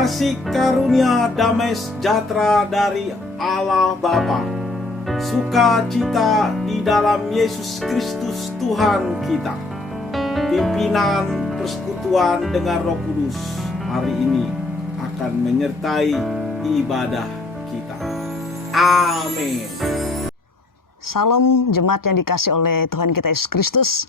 kasih karunia damai sejahtera dari Allah Bapa, sukacita di dalam Yesus Kristus Tuhan kita, pimpinan persekutuan dengan Roh Kudus hari ini akan menyertai ibadah kita. Amin. Salam jemaat yang dikasih oleh Tuhan kita Yesus Kristus.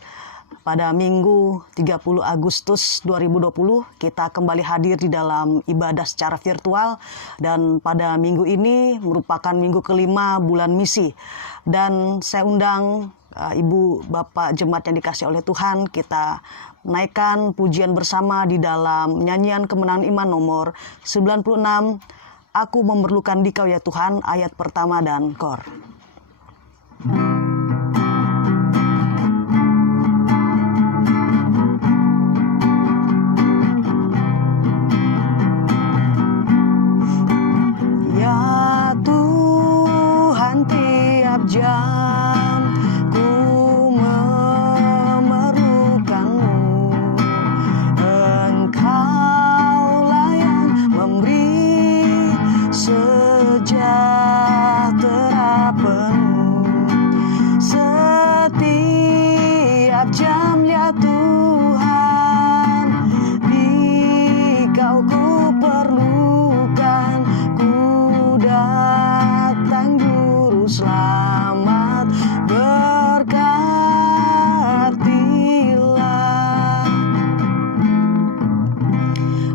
Pada Minggu 30 Agustus 2020 kita kembali hadir di dalam ibadah secara virtual, dan pada minggu ini merupakan minggu kelima bulan misi, dan saya undang Ibu Bapak jemaat yang dikasih oleh Tuhan, kita menaikkan pujian bersama di dalam nyanyian kemenangan iman nomor 96, Aku memerlukan Dikau ya Tuhan, ayat pertama dan kor. Ya Tuhan, tiap jam ku memerlukan-Mu. Engkau-lah yang memberi sejahtera penuh. Setiap jam ya Tuhan, Dikau ku perlukan. Ku datang Juru Selamat, berkatilah.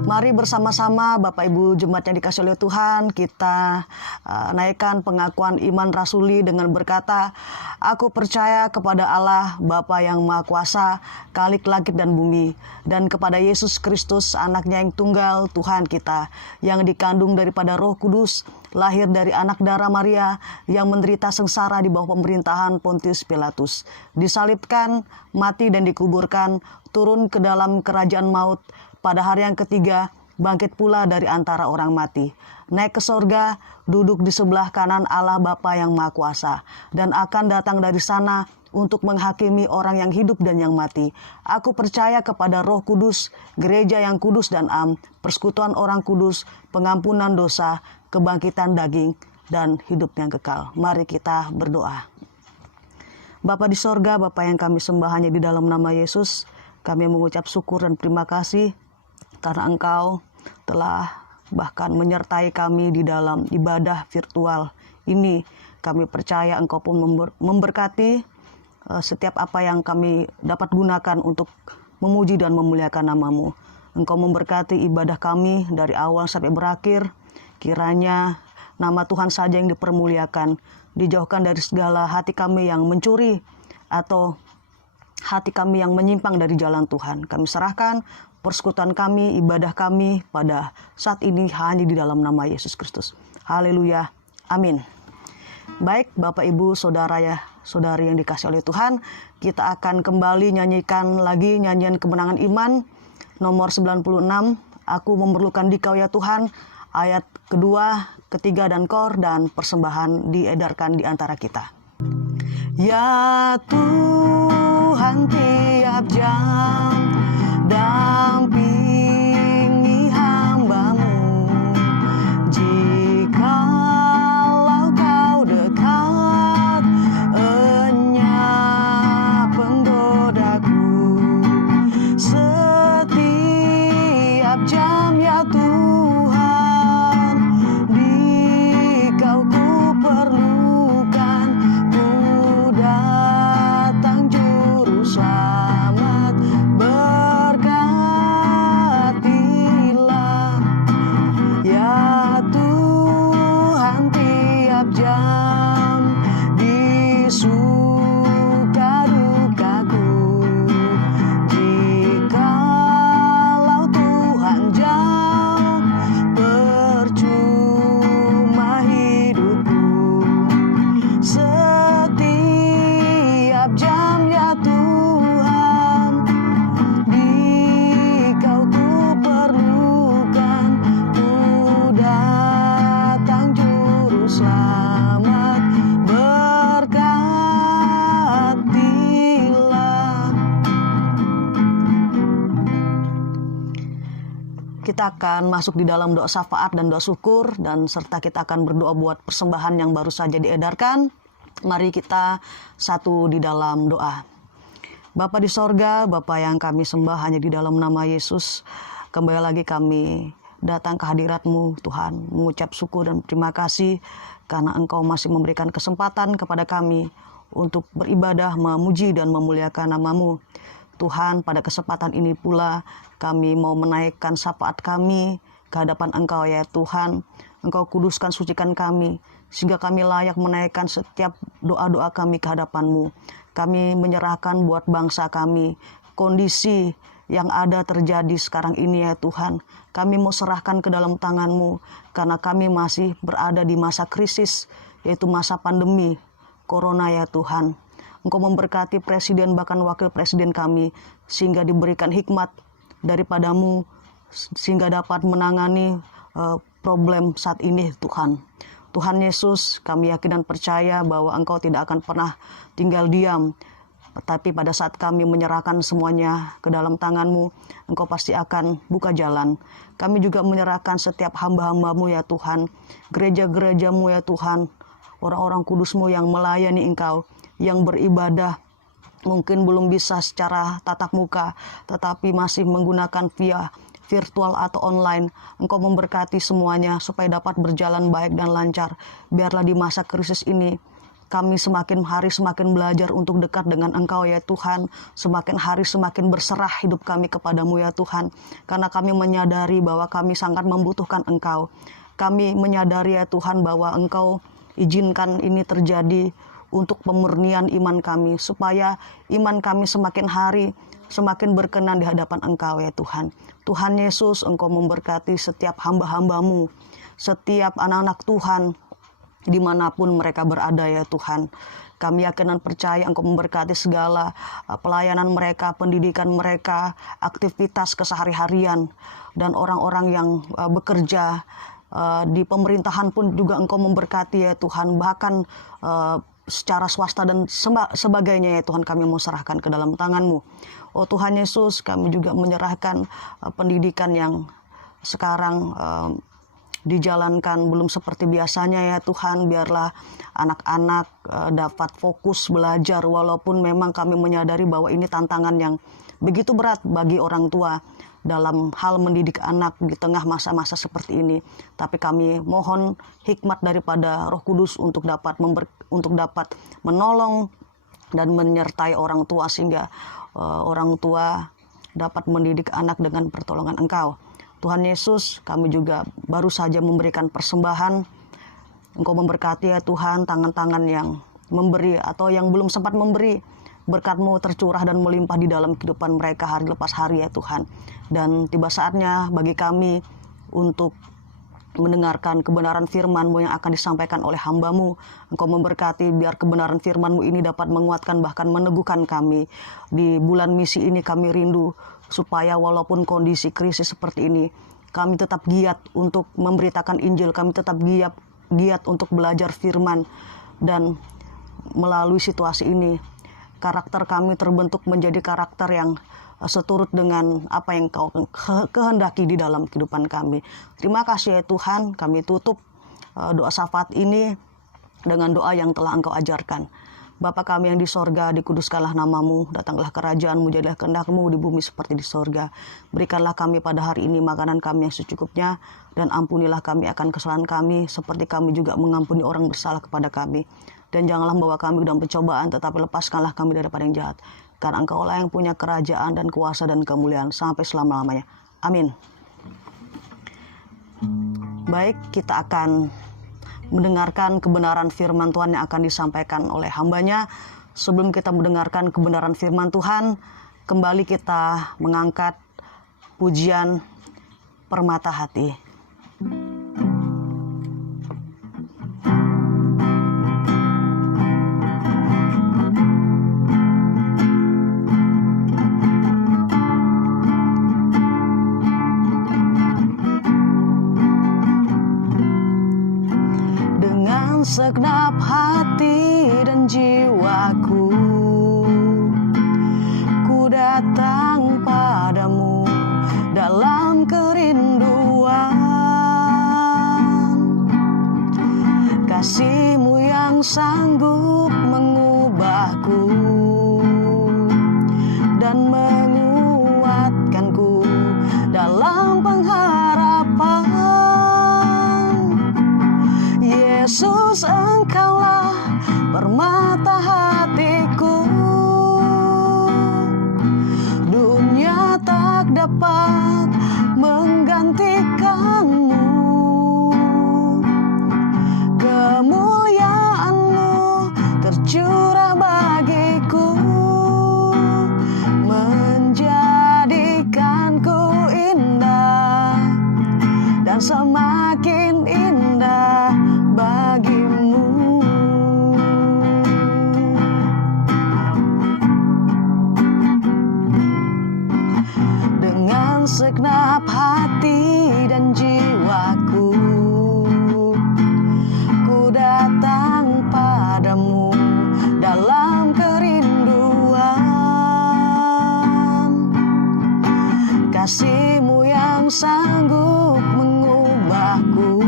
Mari bersama-sama Bapak Ibu jemaat yang dikasih oleh Tuhan, kita naikkan pengakuan iman rasuli dengan berkata, Aku percaya kepada Allah Bapa yang Maha Kuasa, Khalik langit dan bumi, dan kepada Yesus Kristus, anaknya yang tunggal, Tuhan kita, yang dikandung daripada Roh Kudus, lahir dari anak darah Maria, yang menderita sengsara di bawah pemerintahan Pontius Pilatus, disalibkan, mati dan dikuburkan, turun ke dalam kerajaan maut, pada hari yang ketiga bangkit pula dari antara orang mati, naik ke sorga, duduk di sebelah kanan Allah Bapa yang Maha Kuasa, dan akan datang dari sana untuk menghakimi orang yang hidup dan yang mati. Aku percaya kepada Roh Kudus, gereja yang kudus dan am, persekutuan orang kudus, pengampunan dosa, kebangkitan daging, dan hidup yang kekal. Mari kita berdoa. Bapa di sorga, Bapa yang kami sembah hanya di dalam nama Yesus, kami mengucap syukur dan terima kasih karena Engkau telah bahkan menyertai kami di dalam ibadah virtual ini. Kami percaya Engkau pun memberkati setiap apa yang kami dapat gunakan untuk memuji dan memuliakan nama-Mu. Engkau memberkati ibadah kami dari awal sampai berakhir. Kiranya nama Tuhan saja yang dipermuliakan, dijauhkan dari segala hati kami yang mencuri atau hati kami yang menyimpang dari jalan Tuhan. Kami serahkan persekutuan kami, ibadah kami pada saat ini hanya di dalam nama Yesus Kristus. Haleluya. Amin. Baik Bapak Ibu Saudara ya, saudari yang dikasih oleh Tuhan, kita akan kembali nyanyikan lagi nyanyian kemenangan iman nomor 96, Aku memerlukan Dikau ya Tuhan, ayat kedua, ketiga dan kor, dan persembahan diedarkan di antara kita. Ya Tuhan, tiap jam dampingi hamba-Mu. Jikalau Kau dekat, enyah penggodaku. Setiap jam ya Tuhan, Dikau ku perlukan. Ku datang Juru Selamat, berkatilah. Ya Tuhan, tiap jam di suka dukaku. Jikalau Tuhan jauh, percuma hidupku. Setiap jam ya Tuhan, Dikau ku perlukan. Ku datang Juru Selamat, berkatilah. Kita akan masuk di dalam doa syafaat dan doa syukur, dan serta kita akan berdoa buat persembahan yang baru saja diedarkan. Mari kita satu di dalam doa. Bapa di sorga, Bapa yang kami sembah hanya di dalam nama Yesus, kembali lagi kami datang ke hadirat-Mu Tuhan, mengucap syukur dan terima kasih karena Engkau masih memberikan kesempatan kepada kami untuk beribadah, memuji dan memuliakan nama-Mu. Tuhan, pada kesempatan ini pula kami mau menaikkan syafaat kami ke hadapan Engkau ya Tuhan. Engkau kuduskan, sucikan kami, sehingga kami layak menaikkan setiap doa-doa kami ke hadapan-Mu. Kami menyerahkan buat bangsa kami, kondisi yang ada terjadi sekarang ini ya Tuhan. Kami mau serahkan ke dalam tangan-Mu, karena kami masih berada di masa krisis, yaitu masa pandemi Corona ya Tuhan. Engkau memberkati presiden bahkan wakil presiden kami, sehingga diberikan hikmat daripada-Mu, sehingga dapat menangani problem saat ini Tuhan. Tuhan Yesus, kami yakin dan percaya bahwa Engkau tidak akan pernah tinggal diam. Tapi pada saat kami menyerahkan semuanya ke dalam tangan-Mu, Engkau pasti akan buka jalan. Kami juga menyerahkan setiap hamba-hamba-Mu ya Tuhan, gereja-gereja-Mu ya Tuhan, orang-orang kudus-Mu yang melayani Engkau, yang beribadah mungkin belum bisa secara tatap muka, tetapi masih menggunakan via virtual atau online. Engkau memberkati semuanya supaya dapat berjalan baik dan lancar. Biarlah di masa krisis ini kami semakin hari semakin belajar untuk dekat dengan Engkau ya Tuhan. Semakin hari semakin berserah hidup kami kepada-Mu ya Tuhan. Karena kami menyadari bahwa kami sangat membutuhkan Engkau. Kami menyadari ya Tuhan bahwa Engkau izinkan ini terjadi untuk pemurnian iman kami, supaya iman kami semakin hari semakin berkenan di hadapan Engkau ya Tuhan. Tuhan Yesus, Engkau memberkati setiap hamba-hamba-Mu, setiap anak-anak Tuhan dimanapun mereka berada ya Tuhan. Kami yakin dan percaya Engkau memberkati segala pelayanan mereka, pendidikan mereka, aktivitas kesehari-harian, dan orang-orang yang bekerja di pemerintahan pun juga Engkau memberkati ya Tuhan. Bahkan secara swasta dan sebagainya ya Tuhan, kami mau serahkan ke dalam tangan-Mu. Oh Tuhan Yesus, kami juga menyerahkan pendidikan yang sekarang dijalankan belum seperti biasanya ya Tuhan. Biarlah anak-anak dapat fokus belajar, walaupun memang kami menyadari bahwa ini tantangan yang begitu berat bagi orang tua dalam hal mendidik anak di tengah masa-masa seperti ini. Tapi kami mohon hikmat daripada Roh Kudus untuk dapat menolong dan menyertai orang tua, sehingga orang tua dapat mendidik anak dengan pertolongan Engkau. Tuhan Yesus, kami juga baru saja memberikan persembahan. Engkau memberkati ya Tuhan tangan-tangan yang memberi atau yang belum sempat memberi. Berkat-Mu tercurah dan melimpah di dalam kehidupan mereka hari lepas hari ya Tuhan. Dan tiba saatnya bagi kami untuk mendengarkan kebenaran firman-Mu yang akan disampaikan oleh hamba-Mu. Engkau memberkati biar kebenaran firman-Mu ini dapat menguatkan bahkan meneguhkan kami. Di bulan misi ini kami rindu supaya walaupun kondisi krisis seperti ini, kami tetap giat untuk memberitakan Injil, kami tetap giat untuk belajar firman. Dan melalui situasi ini, karakter kami terbentuk menjadi karakter yang seturut dengan apa yang Kau kehendaki di dalam kehidupan kami. Terima kasih ya Tuhan, kami tutup doa syafaat ini dengan doa yang telah Engkau ajarkan. Bapa kami yang di sorga, dikuduskanlah nama-Mu, datanglah kerajaan-Mu, jadilah kehendak-Mu di bumi seperti di sorga. Berikanlah kami pada hari ini makanan kami yang secukupnya, dan ampunilah kami akan kesalahan kami, seperti kami juga mengampuni orang bersalah kepada kami. Dan janganlah membawa kami dalam pencobaan, tetapi lepaskanlah kami daripada yang jahat. Karena Engkau-lah yang punya kerajaan dan kuasa dan kemuliaan sampai selama-lamanya. Amin. Baik, kita akan mendengarkan kebenaran firman Tuhan yang akan disampaikan oleh hamba-Nya. Sebelum kita mendengarkan kebenaran firman Tuhan, kembali kita mengangkat pujian Permata Hati. Segenap hati dan jiwaku, ku datang padamu dalam kerinduan. kasih-Mu yang sanggup mengubahku dan menguatkanku dalam pengharapan. Yesus, Engkaulah permata hatiku, dunia tak dapat menggantikan-Mu. Kemuliaan-Mu tercurah bagiku, menjadikanku indah dan semakin indah bagi-Mu. Dengan segenap hati dan jiwaku, ku datang padamu dalam kerinduan. Kasih-Mu yang sanggup mengubahku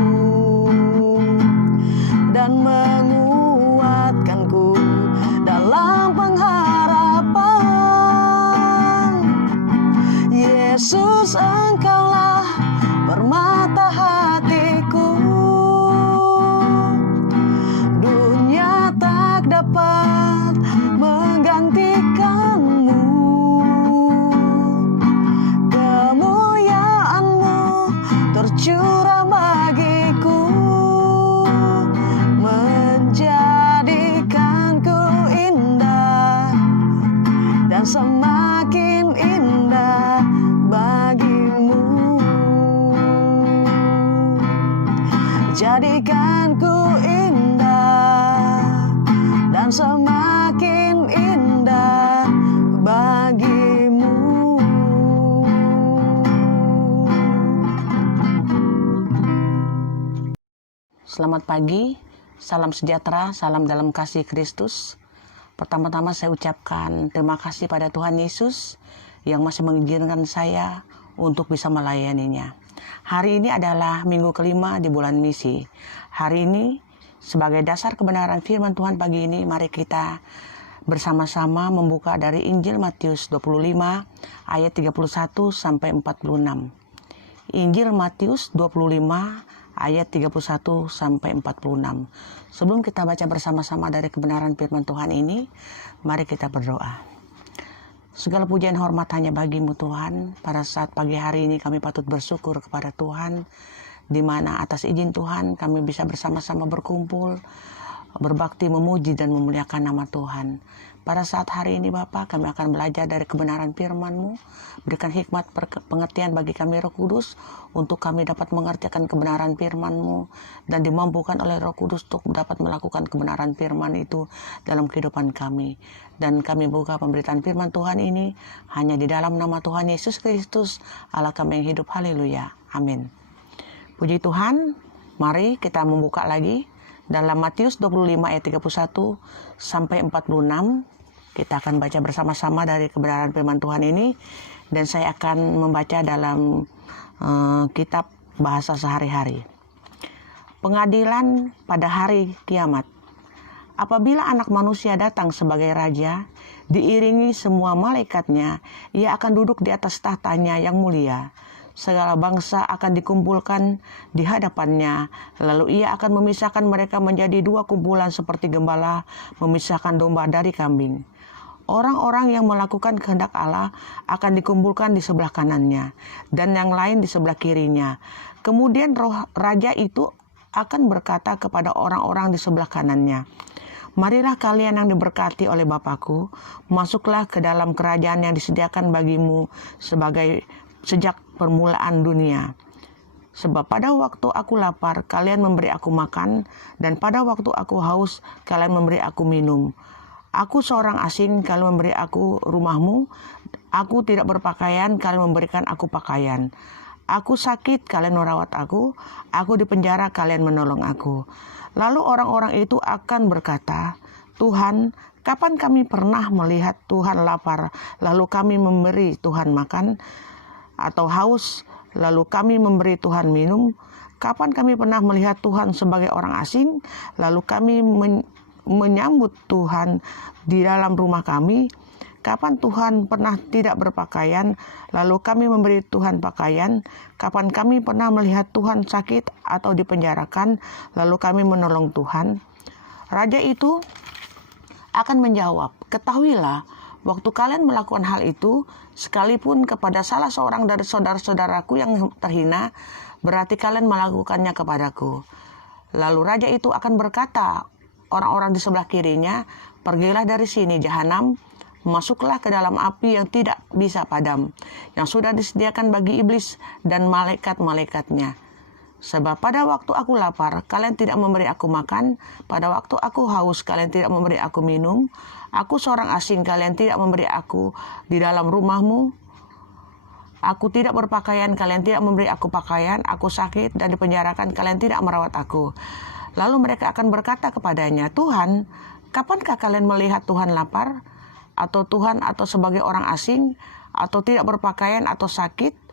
dan menguatkanku dalam pengharapan. Yesus, Engkaulah permata hatiku, dunia tak dapat menggantikan-Mu. Kemuliaan-Mu tercurah bagiku, menjadikanku indah dan semakin indah bagi-Mu. Jadikanku indah dan semakin indah bagi-Mu. Selamat pagi, salam sejahtera, salam dalam kasih Kristus. Pertama-tama saya ucapkan terima kasih pada Tuhan Yesus yang masih mengizinkan saya untuk bisa melayaninya. Hari ini adalah minggu kelima di bulan misi. Hari ini sebagai dasar kebenaran firman Tuhan pagi ini, mari kita bersama-sama membuka dari Injil Matius 25 ayat 31 sampai 46. Injil Matius 25 ayat 31 sampai 46. Sebelum kita baca bersama-sama dari kebenaran firman Tuhan ini, mari kita berdoa. Segala pujian hormat hanya bagi-Mu Tuhan. Pada saat pagi hari ini kami patut bersyukur kepada Tuhan, di mana atas izin Tuhan kami bisa bersama-sama berkumpul, berbakti, memuji dan memuliakan nama Tuhan. Pada saat hari ini Bapa, kami akan belajar dari kebenaran firman-Mu. Berikan hikmat pengertian bagi kami Roh Kudus, untuk kami dapat mengerjakan kebenaran firman-Mu dan dimampukan oleh Roh Kudus untuk dapat melakukan kebenaran firman itu dalam kehidupan kami. Dan kami buka pemberitaan firman Tuhan ini hanya di dalam nama Tuhan Yesus Kristus, Allah kami yang hidup. Haleluya. Amin. Puji Tuhan. Mari kita membuka lagi dalam Matius 25 ayat 31 sampai 46. Kita akan baca bersama-sama dari kebenaran firman Tuhan ini, dan saya akan membaca dalam kitab bahasa sehari-hari. Pengadilan pada hari kiamat. Apabila anak manusia datang sebagai raja, diiringi semua malaikatnya, ia akan duduk di atas tahtanya yang mulia. Segala bangsa akan dikumpulkan di hadapannya, lalu ia akan memisahkan mereka menjadi dua kumpulan seperti gembala memisahkan domba dari kambing. Orang-orang yang melakukan kehendak Allah akan dikumpulkan di sebelah kanannya, dan yang lain di sebelah kirinya. Kemudian roh raja itu akan berkata kepada orang-orang di sebelah kanannya, "Marilah kalian yang diberkati oleh Bapa-Ku, masuklah ke dalam kerajaan yang disediakan bagimu sejak permulaan dunia. Sebab pada waktu aku lapar, kalian memberi aku makan, dan pada waktu aku haus, kalian memberi aku minum. Aku seorang asing, kalian memberi aku rumahmu. Aku tidak berpakaian, kalian memberikan aku pakaian. Aku sakit, kalian merawat aku. Aku dipenjara, kalian menolong aku." Lalu orang-orang itu akan berkata, "Tuhan, kapan kami pernah melihat Tuhan lapar, lalu kami memberi Tuhan makan, atau haus, lalu kami memberi Tuhan minum? Kapan kami pernah melihat Tuhan sebagai orang asing, lalu kami menyambut Tuhan di dalam rumah kami? Kapan Tuhan pernah tidak berpakaian, lalu kami memberi Tuhan pakaian? Kapan kami pernah melihat Tuhan sakit atau dipenjarakan, lalu kami menolong Tuhan? Raja itu akan menjawab, ketahuilah, waktu kalian melakukan hal itu, sekalipun kepada salah seorang dari saudara-saudaraku yang terhina, berarti kalian melakukannya kepadaku. Lalu raja itu akan berkata, orang-orang di sebelah kirinya, pergilah dari sini, jahanam, masuklah ke dalam api yang tidak bisa padam, yang sudah disediakan bagi iblis dan malaikat-malaikatnya. Sebab pada waktu aku lapar, kalian tidak memberi aku makan. Pada waktu aku haus, kalian tidak memberi aku minum. Aku seorang asing, kalian tidak memberi aku di dalam rumahmu. Aku tidak berpakaian, kalian tidak memberi aku pakaian. Aku sakit dan dipenjarakan, kalian tidak merawat aku. Lalu mereka akan berkata kepadanya, Tuhan, kapankah kalian melihat Tuhan lapar? Atau Tuhan atau sebagai orang asing? Atau tidak berpakaian atau sakit?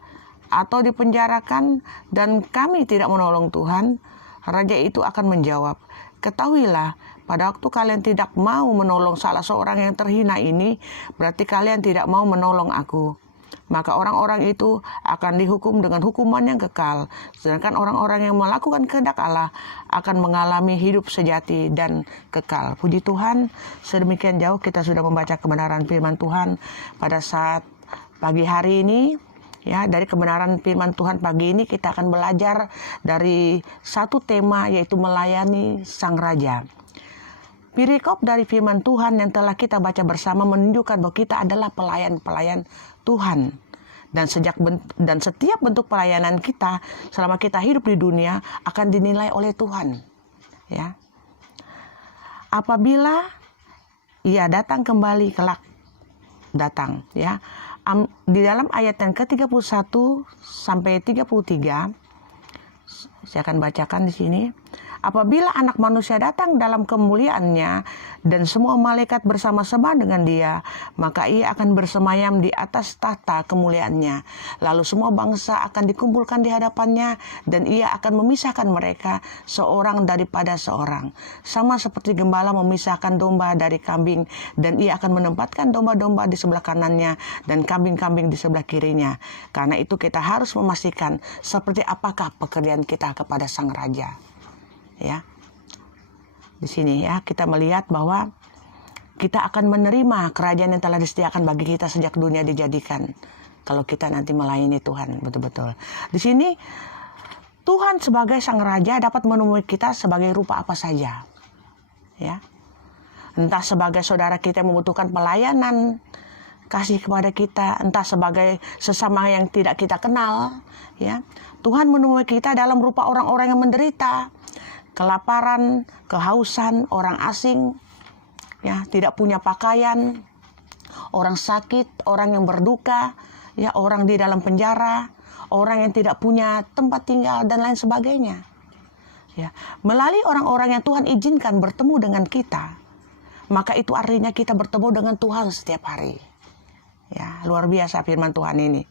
Atau dipenjarakan dan kami tidak menolong Tuhan? Raja itu akan menjawab, ketahuilah, pada waktu kalian tidak mau menolong salah seorang yang terhina ini, berarti kalian tidak mau menolong aku. Maka orang-orang itu akan dihukum dengan hukuman yang kekal, sedangkan orang-orang yang melakukan kehendak Allah akan mengalami hidup sejati dan kekal. Puji Tuhan, sedemikian jauh kita sudah membaca kebenaran firman Tuhan pada saat pagi hari ini. Ya, dari kebenaran firman Tuhan pagi ini kita akan belajar dari satu tema, yaitu melayani Sang Raja. Perikop dari firman Tuhan yang telah kita baca bersama menunjukkan bahwa kita adalah pelayan-pelayan Tuhan. Dan setiap bentuk pelayanan kita selama kita hidup di dunia akan dinilai oleh Tuhan. Ya. Apabila Ia datang kembali kelak datang, ya. Di dalam ayat yang ke-31 sampai 33, saya akan bacakan di sini. Apabila Anak Manusia datang dalam kemuliaannya dan semua malaikat bersama-sama dengan Dia, maka Ia akan bersemayam di atas tahta kemuliaannya. Lalu semua bangsa akan dikumpulkan di hadapannya dan Ia akan memisahkan mereka seorang daripada seorang. Sama seperti gembala memisahkan domba dari kambing, dan Ia akan menempatkan domba-domba di sebelah kanannya dan kambing-kambing di sebelah kirinya. Karena itu kita harus memastikan seperti apakah pekerjaan kita kepada Sang Raja. Ya, di sini ya kita melihat bahwa kita akan menerima kerajaan yang telah disediakan bagi kita sejak dunia dijadikan. Kalau kita nanti melayani Tuhan betul-betul. Di sini Tuhan sebagai Sang Raja dapat menemui kita sebagai rupa apa saja. Ya, entah sebagai saudara kita yang membutuhkan pelayanan kasih kepada kita, entah sebagai sesama yang tidak kita kenal. Ya, Tuhan menemui kita dalam rupa orang-orang yang menderita. Kelaparan, kehausan, orang asing, ya, tidak punya pakaian, orang sakit, orang yang berduka, ya, orang di dalam penjara, orang yang tidak punya tempat tinggal dan lain sebagainya. Ya, melalui orang-orang yang Tuhan izinkan bertemu dengan kita, maka itu artinya kita bertemu dengan Tuhan setiap hari. Ya, luar biasa firman Tuhan ini.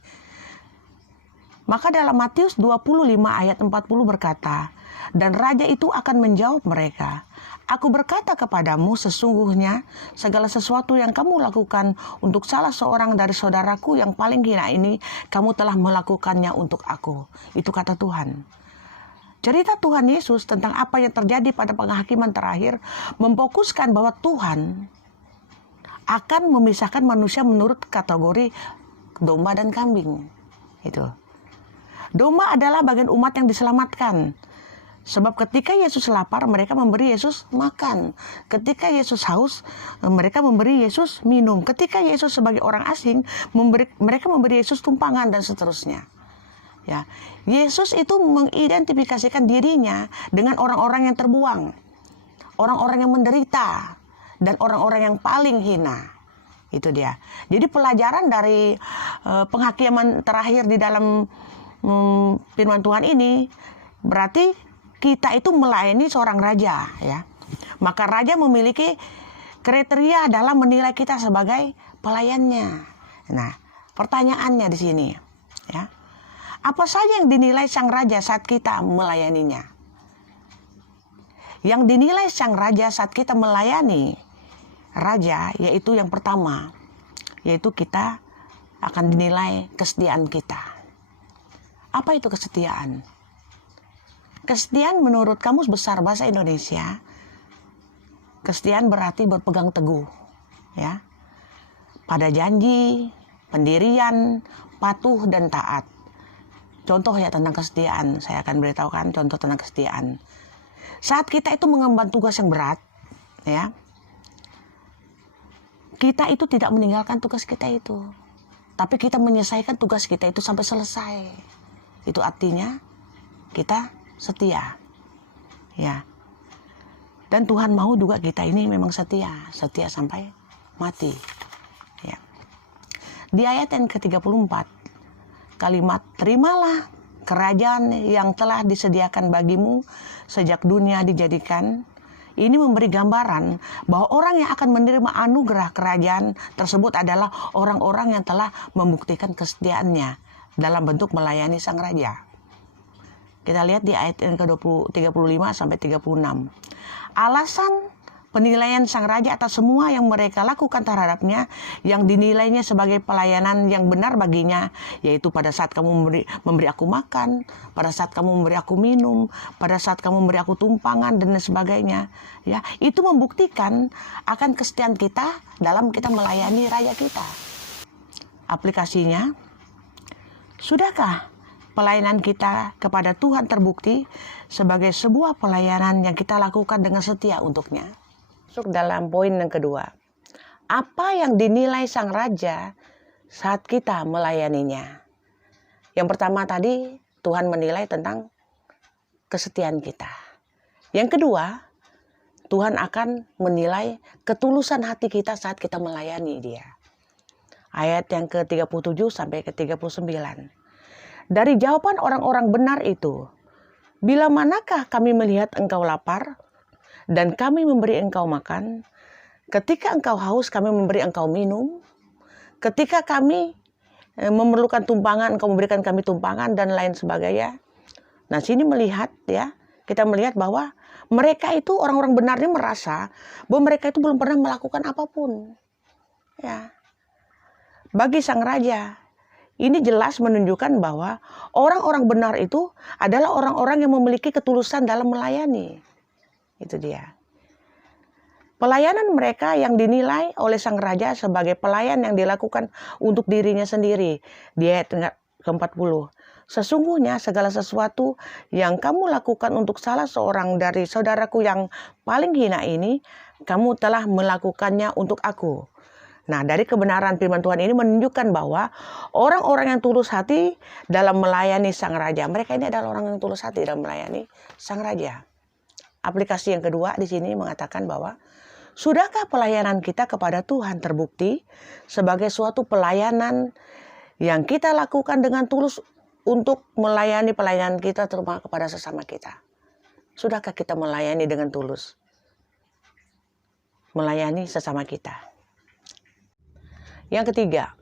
Maka dalam Matius 25 ayat 40 berkata, dan raja itu akan menjawab mereka, aku berkata kepadamu sesungguhnya segala sesuatu yang kamu lakukan untuk salah seorang dari saudaraku yang paling hina ini, kamu telah melakukannya untuk aku. Itu kata Tuhan. Cerita Tuhan Yesus tentang apa yang terjadi pada penghakiman terakhir memfokuskan bahwa Tuhan akan memisahkan manusia menurut kategori domba dan kambing. Itu. Domba adalah bagian umat yang diselamatkan. Sebab ketika Yesus lapar, mereka memberi Yesus makan. Ketika Yesus haus, mereka memberi Yesus minum. Ketika Yesus sebagai orang asing, mereka memberi Yesus tumpangan dan seterusnya. Ya, Yesus itu mengidentifikasikan dirinya dengan orang-orang yang terbuang, orang-orang yang menderita, dan orang-orang yang paling hina. Itu dia. Jadi pelajaran dari penghakiman terakhir di dalam firman Tuhan ini berarti kita itu melayani seorang raja, ya. Maka raja memiliki kriteria dalam menilai kita sebagai pelayannya. Nah, pertanyaannya di sini, ya. Apa saja yang dinilai sang raja saat kita melayaninya? Yang dinilai sang raja saat kita melayani raja, yaitu yang pertama, yaitu kita akan dinilai kesetiaan kita. Apa itu kesetiaan? Kesetiaan menurut Kamus Besar Bahasa Indonesia, kesetiaan berarti berpegang teguh, ya, pada janji, pendirian, patuh dan taat. Contoh ya tentang kesetiaan, saya akan beritahukan contoh tentang kesetiaan. Saat kita itu mengemban tugas yang berat, ya, kita itu tidak meninggalkan tugas kita itu, tapi kita menyelesaikan tugas kita itu sampai selesai. Itu artinya kita setia, ya. Dan Tuhan mau juga kita ini memang setia sampai mati, ya. Di ayat yang ke-34, kalimat terimalah kerajaan yang telah disediakan bagimu sejak dunia dijadikan. Ini memberi gambaran bahwa orang yang akan menerima anugerah kerajaan tersebut adalah orang-orang yang telah membuktikan kesetiaannya dalam bentuk melayani sang raja. Kita lihat di ayat yang ke-35 sampai 36. Alasan penilaian sang raja atas semua yang mereka lakukan terhadapnya yang dinilainya sebagai pelayanan yang benar baginya, yaitu pada saat kamu memberi aku makan, pada saat kamu memberi aku minum, pada saat kamu memberi aku tumpangan dan sebagainya, ya, itu membuktikan akan kesetiaan kita dalam kita melayani raja kita. Aplikasinya, sudahkah pelayanan kita kepada Tuhan terbukti sebagai sebuah pelayanan yang kita lakukan dengan setia untuknya? Masuk dalam poin yang kedua. Apa yang dinilai sang raja saat kita melayaninya? Yang pertama tadi, Tuhan menilai tentang kesetiaan kita. Yang kedua, Tuhan akan menilai ketulusan hati kita saat kita melayani Dia. Ayat yang ke-37 sampai ke-39. Dari jawaban orang-orang benar itu, bila manakah kami melihat engkau lapar, dan kami memberi engkau makan, ketika engkau haus kami memberi engkau minum, ketika kami memerlukan tumpangan engkau memberikan kami tumpangan dan lain sebagainya. Nah, sini melihat, ya, kita melihat bahwa mereka itu orang-orang benar ini merasa bahwa mereka itu belum pernah melakukan apapun, ya. Bagi sang raja, ini jelas menunjukkan bahwa orang-orang benar itu adalah orang-orang yang memiliki ketulusan dalam melayani. Itu dia. Pelayanan mereka yang dinilai oleh sang raja sebagai pelayan yang dilakukan untuk dirinya sendiri. Di ayat ke-40. Sesungguhnya segala sesuatu yang kamu lakukan untuk salah seorang dari saudaraku yang paling hina ini, kamu telah melakukannya untuk aku. Nah, dari kebenaran firman Tuhan ini menunjukkan bahwa orang-orang yang tulus hati dalam melayani sang raja, mereka ini adalah orang yang tulus hati dalam melayani sang raja. Aplikasi yang kedua di sini mengatakan bahwa sudahkah pelayanan kita kepada Tuhan terbukti sebagai suatu pelayanan yang kita lakukan dengan tulus untuk melayani pelayanan kita terutama kepada sesama kita. Sudahkah kita melayani dengan tulus? Melayani sesama kita. Yang ketiga,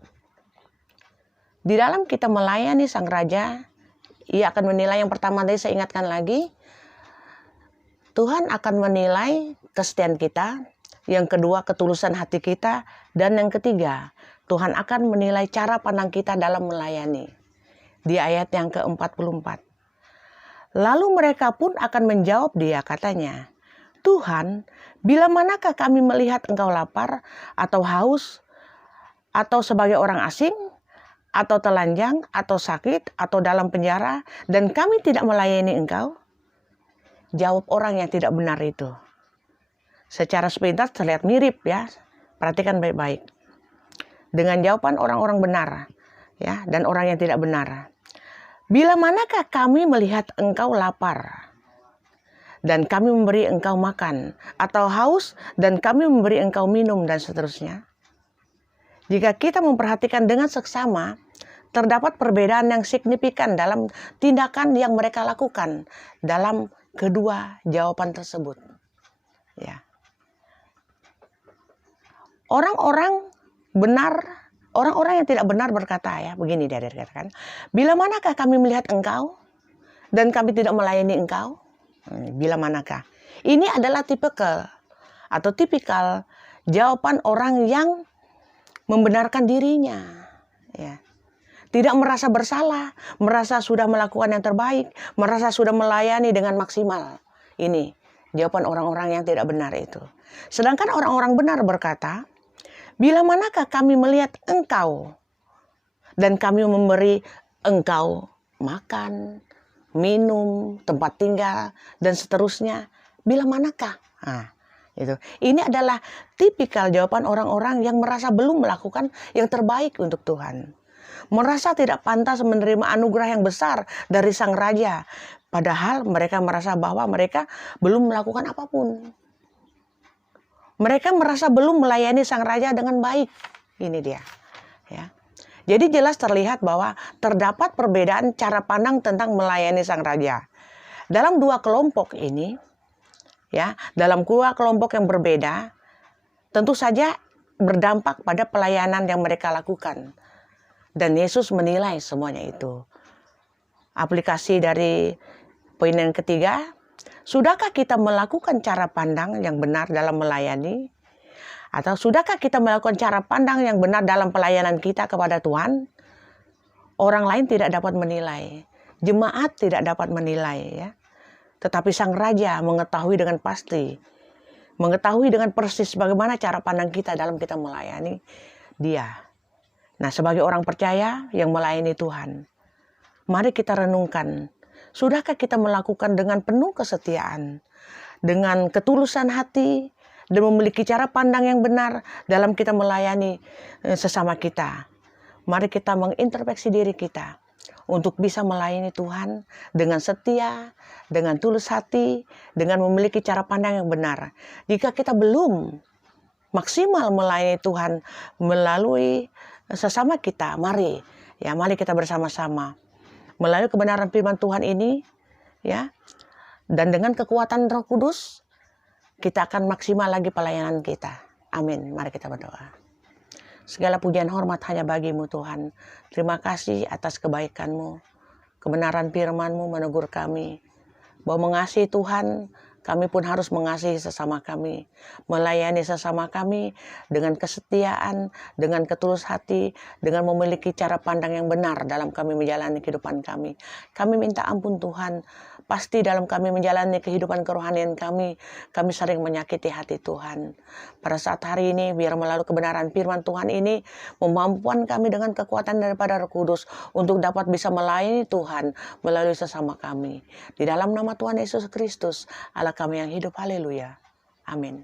di dalam kita melayani sang raja, ia akan menilai yang pertama tadi saya ingatkan lagi, Tuhan akan menilai kesetiaan kita, yang kedua ketulusan hati kita, dan yang ketiga Tuhan akan menilai cara pandang kita dalam melayani. Di ayat yang ke-44. Lalu mereka pun akan menjawab dia, katanya, Tuhan, bila manakah kami melihat engkau lapar atau haus, atau sebagai orang asing, atau telanjang, atau sakit, atau dalam penjara, dan kami tidak melayani engkau? Jawab orang yang tidak benar itu. Secara sepintas terlihat mirip, ya. Perhatikan baik-baik. Dengan jawaban orang-orang benar, ya, dan orang yang tidak benar. Bila manakah kami melihat engkau lapar dan kami memberi engkau makan, atau haus dan kami memberi engkau minum, dan seterusnya. Jika kita memperhatikan dengan seksama, terdapat perbedaan yang signifikan dalam tindakan yang mereka lakukan dalam kedua jawaban tersebut. Ya. Orang-orang benar Orang-orang yang tidak benar berkata, ya begini dia dikatakan, bila manakah kami melihat engkau dan kami tidak melayani engkau? Bila manakah? Ini adalah tipikal jawaban orang yang membenarkan dirinya, ya. Tidak merasa bersalah, merasa sudah melakukan yang terbaik, merasa sudah melayani dengan maksimal. Ini jawaban orang-orang yang tidak benar itu. Sedangkan orang-orang benar berkata, bila manakah kami melihat engkau dan kami memberi engkau makan, minum, tempat tinggal, dan seterusnya. Bila manakah? Itu. Ini adalah tipikal jawaban orang-orang yang merasa belum melakukan yang terbaik untuk Tuhan. Merasa tidak pantas menerima anugerah yang besar dari Sang Raja. Padahal mereka merasa bahwa mereka belum melakukan apapun. Mereka merasa belum melayani Sang Raja dengan baik. Ini dia. Ya. Jadi jelas terlihat bahwa terdapat perbedaan cara pandang tentang melayani Sang Raja. Dalam dua kelompok ini, ya, dalam dua kelompok yang berbeda, tentu saja berdampak pada pelayanan yang mereka lakukan. Dan Yesus menilai semuanya itu. Aplikasi dari poin yang ketiga, sudahkah kita melakukan cara pandang yang benar dalam melayani? Atau sudahkah kita melakukan cara pandang yang benar dalam pelayanan kita kepada Tuhan? Orang lain tidak dapat menilai. Jemaat tidak dapat menilai, ya. Tetapi Sang Raja mengetahui dengan pasti, mengetahui dengan persis bagaimana cara pandang kita dalam kita melayani Dia. Nah, sebagai orang percaya yang melayani Tuhan, mari kita renungkan, sudahkah kita melakukan dengan penuh kesetiaan, dengan ketulusan hati, dan memiliki cara pandang yang benar dalam kita melayani sesama kita. Mari kita mengintrospeksi diri kita untuk bisa melayani Tuhan dengan setia, dengan tulus hati, dengan memiliki cara pandang yang benar. Jika kita belum maksimal melayani Tuhan melalui sesama kita, mari kita bersama-sama melalui kebenaran firman Tuhan ini, ya, dan dengan kekuatan Roh Kudus kita akan maksimal lagi pelayanan kita. Amin. Mari kita berdoa. Segala pujian hormat hanya bagimu Tuhan. Terima kasih atas kebaikan-Mu, kebenaran firman-Mu menegur kami bahwa mengasihi Tuhan, kami pun harus mengasihi sesama kami, melayani sesama kami dengan kesetiaan, dengan ketulus hati, dengan memiliki cara pandang yang benar dalam kami menjalani kehidupan kami. Kami minta ampun Tuhan, pasti dalam kami menjalani kehidupan kerohanian kami sering menyakiti hati Tuhan. Pada saat hari ini, biar melalui kebenaran firman Tuhan ini, memampukan kami dengan kekuatan daripada Roh Kudus untuk dapat bisa melayani Tuhan melalui sesama kami. Di dalam nama Tuhan Yesus Kristus, Allah kami yang hidup, haleluya. Amin.